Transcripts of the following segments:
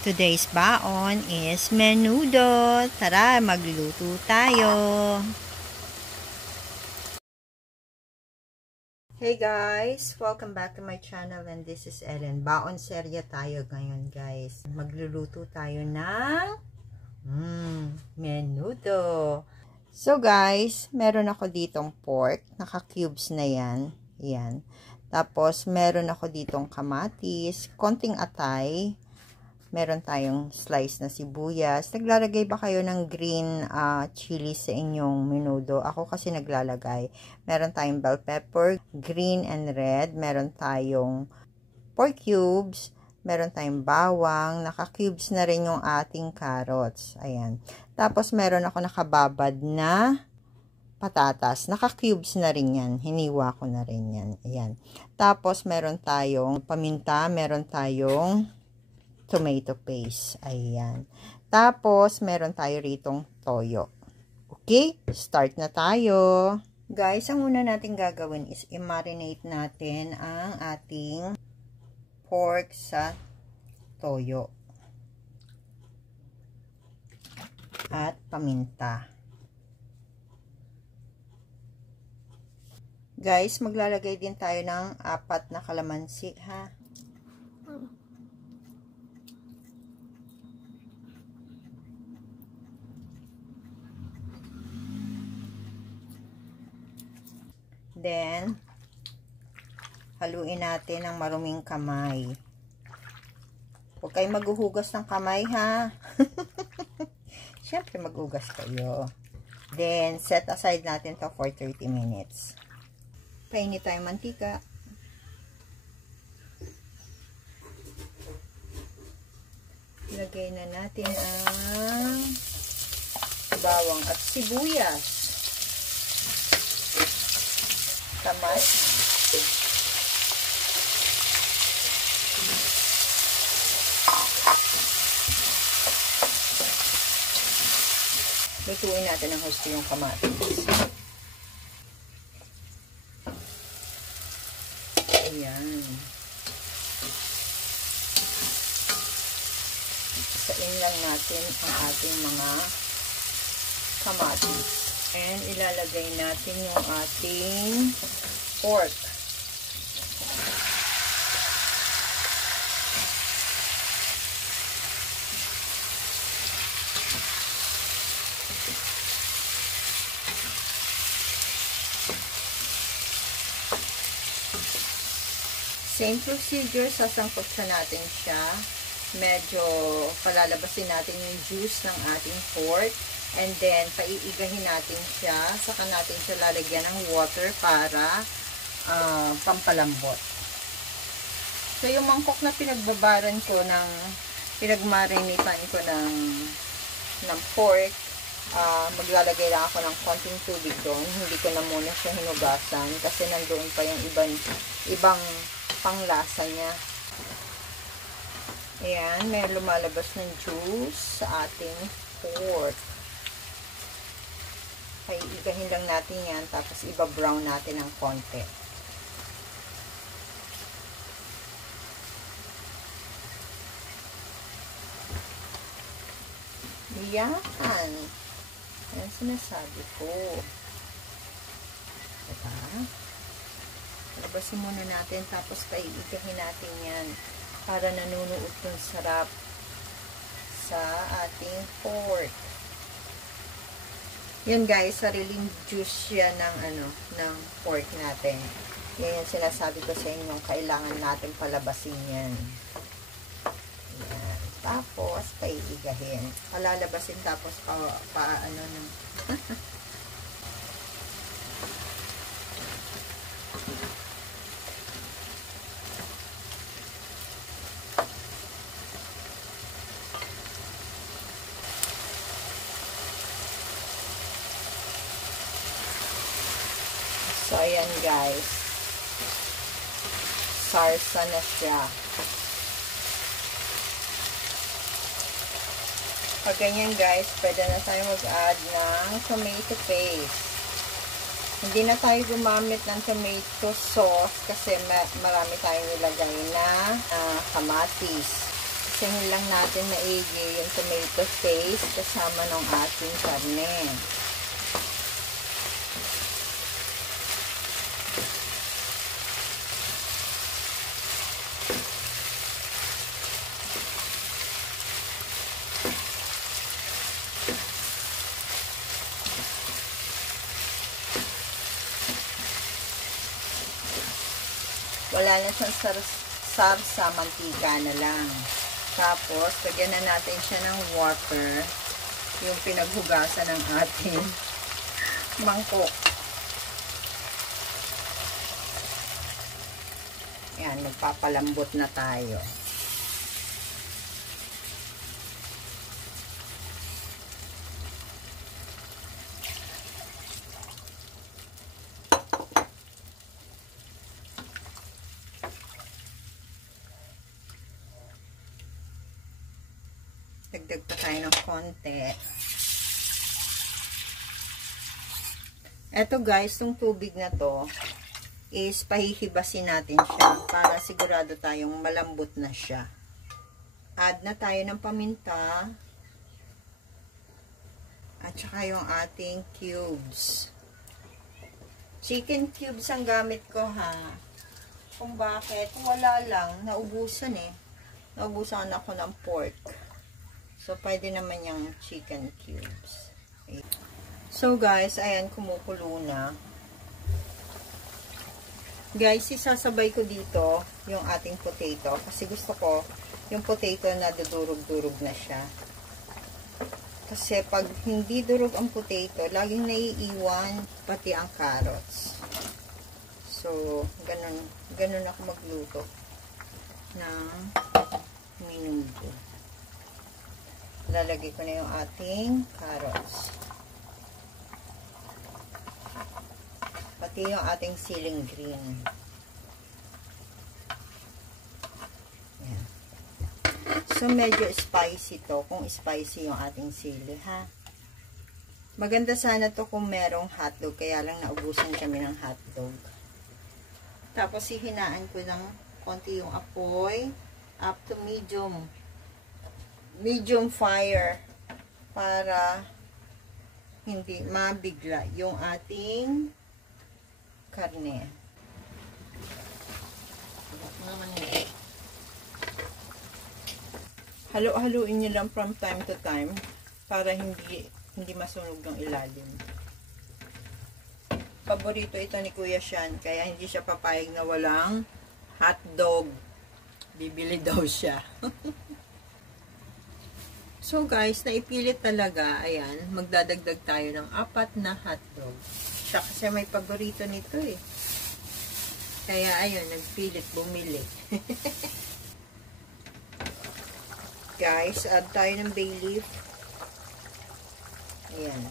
Today's baon is menudo. Tara, magluto tayo. Hey guys! Welcome back to my channel and this is Ellen. Baon serya tayo ngayon guys. Magluluto tayo ng menudo. So guys, meron ako ditong pork. Naka-cubes na yan. Yan. Tapos meron ako ditong kamatis, konting atay. Meron tayong slice na sibuyas. Naglalagay ba kayo ng green chili sa inyong menudo? Ako kasi naglalagay. Meron tayong bell pepper, green and red. Meron tayong pork cubes. Meron tayong bawang. Naka-cubes na rin yung ating carrots. Ayan. Tapos meron ako nakababad na patatas. Naka-cubes na rin yan. Hiniwa ko na rin yan. Ayan. Tapos meron tayong paminta. Meron tayong tomato paste. Ayan. Tapos, meron tayo ritong toyo. Okay? Start na tayo. Guys, ang una natin gagawin is i-marinate natin ang ating pork sa toyo. At paminta. Guys, maglalagay din tayo ng 4 na kalamansi, ha? Then, haluin natin ng maruming kamay. Huwag kayong maghuhugas ng kamay, ha? Siyempre, maghugas kayo. Then, set aside natin to for 30 minutes. Painit tayong mantika. Lagay na natin ang bawang at sibuyas. Kamatis. Lutuin natin ng husto yung kamatis. Ayan. Isain lang natin ang ating mga kamatis. And ilalagay natin yung ating pork. Same procedure, sasangkot natin siya. Medyo palalabasin natin yung juice ng ating pork. And then, paiigahin natin siya. Saka natin siya lalagyan ng water para pampalambot. So, yung mangkok na pinagbabaran ko pinagmarinitan ko ng pork, maglalagay lang ako ng konting tubig doon. Hindi ko na muna siya hinugasan kasi nandoon pa yung ibang panglasa niya. Ayan, may lumalabas ng juice sa ating pork. Iigahin lang natin yan, tapos iba-brown natin ng konti. Yan. Yan sinasabi ko. Diba? Labasin muna natin, tapos paiigahin natin yan para nanunuot yung sarap sa ating pork. Yun guys, sariling juice yan ng pork natin. Yan yung sinasabi ko sa inyo, kailangan natin palabasin yan. Yan. Tapos, paiigahin. Palalabasin tapos paano ng So, ayan guys. Sarsa na siya. Pag ganyan guys, pwede na tayo mag-add ng tomato paste. Hindi na tayo gumamit ng tomato sauce kasi marami tayong nilagay na kamatis. Isahin lang natin maigi yung tomato paste kasama ng ating karne. Wala na siyang sarsa, mantika na lang. Tapos, lagyan na natin siya ng water, yung pinaghugasan ng ating mangkok. Yan, magpapalambot na tayo. Dagdag pa tayo ng konti. Eto guys, yung tubig na to is pahihibasin natin siya para sigurado tayong malambot na siya. Add na tayo ng paminta at saka yung ating cubes. Chicken cubes ang gamit ko ha. Kung bakit, wala lang, naubusan eh. Naubusan ako ng pork. So, pwede naman yung chicken cubes. Okay. So, guys, ayan, kumukulo na. Guys, isasabay ko dito yung ating potato. Kasi gusto ko yung potato na dudurog-durog na siya. Kasi pag hindi durog ang potato, laging naiiwan pati ang carrots. So, ganun ako magluto ng minuto. Lalagay ko na yung ating carrots. Pati yung ating siling green. Ayan. So, medyo spicy to. Kung spicy yung ating sili, ha? Maganda sana to kung merong hotdog. Kaya lang naubusan kami ng hotdog. Tapos, hihinaan ko ng konti yung apoy. Up to medium fire para hindi mabigla yung ating karne. Halo-haluin nyo lang from time to time para hindi masunog ng ilalim. Paborito ito ni Kuya Sean kaya hindi siya papayag na walang hotdog. Bibili daw siya. So guys, naipilit talaga, ayan, magdadagdag tayo ng 4 na hotdog. Siya kasi may paborito nito eh. Kaya ayun, nagpilit bumili. Guys, add tayo ng bay leaf. Ayan.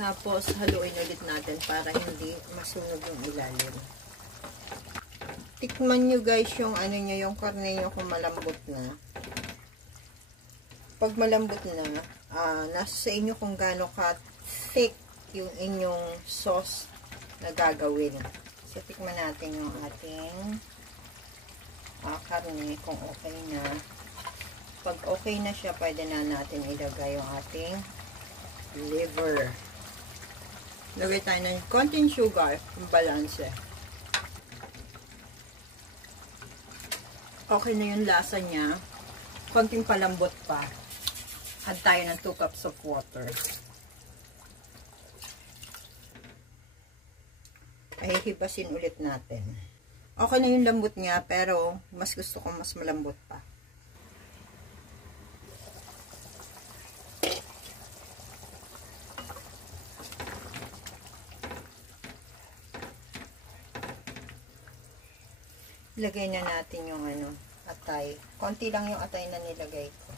Tapos, haluin ulit natin para hindi masunog yung ilalim. Tikman nyo guys yung ano nyo, yung karne nyo kung malambot na. Pag malambot na, nasa sa inyo kung gaano ka thick yung inyong sauce na gagawin. So, tikman natin yung ating karne kung okay na. Pag okay na siya, pwede na natin ilagay yung ating liver. Lagay tayo ng konting sugar, balance. Okay na yung lasa niya. Konting palambot pa. Add tayo ng 2 cups of water. Ay, hibasin ulit natin. Okay na yung lambot niya, pero mas gusto ko mas malambot pa. Lagay na natin yung atay. Konti lang yung atay na nilagay ko.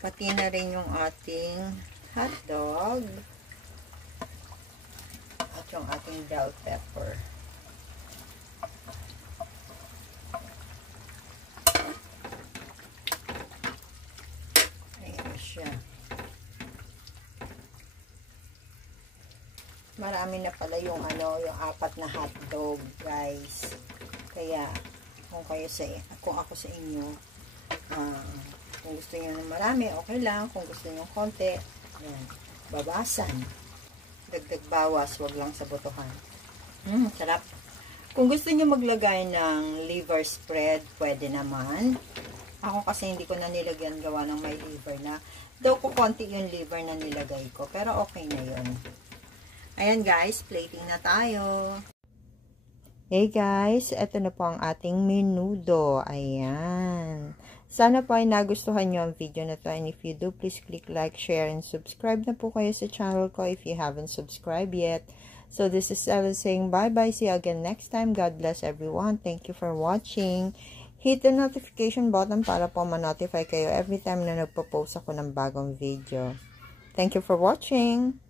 Pati na rin yung ating hotdog. At yung ating bell pepper. Ayan siya. marami na pala yung yung 4 na hotdog, guys. Kaya kung ako sa inyo, kung gusto niyo ng marami, okay lang. Kung gusto niyo ng konti, ayan, babasan. Dagdag bawas, wag lang sa botohan. Sarap. Kung gusto niyo maglagay ng liver spread, pwede naman. Ako kasi hindi ko na nilagyan gawa ng may liver na. Though kukonti yung liver na nilagay ko, pero okay na yun. Ayan guys, plating na tayo. Hey guys, eto na po ang ating menudo. Ayan. Sana po ay nagustuhan nyo ang video na to. And if you do, please click like, share, and subscribe na po kayo sa channel ko if you haven't subscribed yet. So this is Ella saying bye-bye. See you again next time. God bless everyone. Thank you for watching. Hit the notification button para po ma-notify kayo every time na nagpo-post ako ng bagong video. Thank you for watching.